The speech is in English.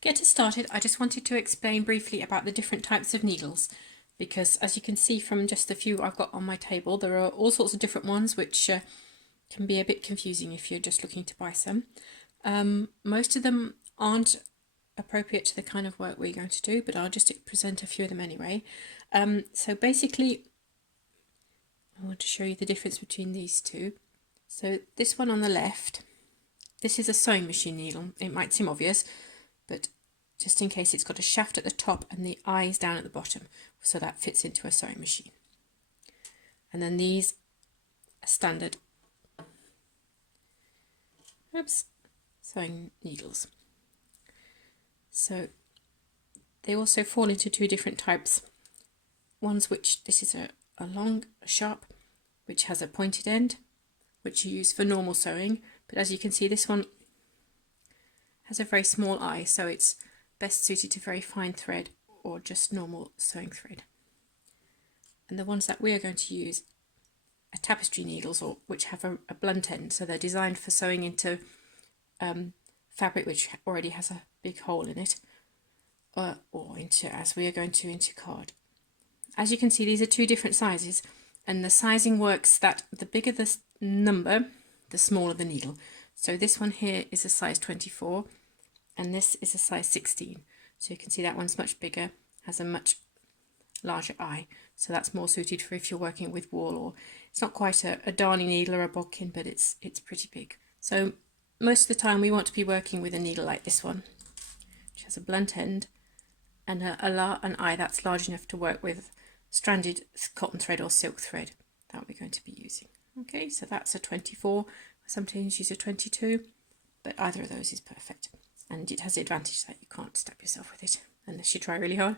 Get us started, I just wanted to explain briefly about the different types of needles, because as you can see from just a few I've got on my table, there are all sorts of different ones which can be a bit confusing if you're just looking to buy some. Most of them aren't appropriate to the kind of work we're going to do, but I'll just present a few of them anyway. So basically, I want to show you the difference between these two. So this one on the left, this is a sewing machine needle. It might seem obvious, but just in case, it's got a shaft at the top and the eyes down at the bottom, so that fits into a sewing machine. And then these are standard sewing needles. So they also fall into two different types. Ones which, this is a long, sharp, which has a pointed end, which you use for normal sewing, but as you can see, this one has a very small eye, so it's best suited to very fine thread or just normal sewing thread. And the ones that we are going to use are tapestry needles, or which have a blunt end, so they're designed for sewing into fabric which already has a big hole in it, or into, as we are going to, into card. As you can see, these are two different sizes, and the sizing works that the bigger the number, the smaller the needle. So this one here is a size 24, and this is a size 16. So you can see that one's much bigger, has a much larger eye. So that's more suited for if you're working with wool, or it's not quite a darning needle or a bodkin, but it's pretty big. So most of the time we want to be working with a needle like this one, which has a blunt end and an eye that's large enough to work with stranded cotton thread or silk thread that we're going to be using. Okay, so that's a 24. Sometimes use a 22, but either of those is perfect. And it has the advantage that you can't stab yourself with it unless you try really hard.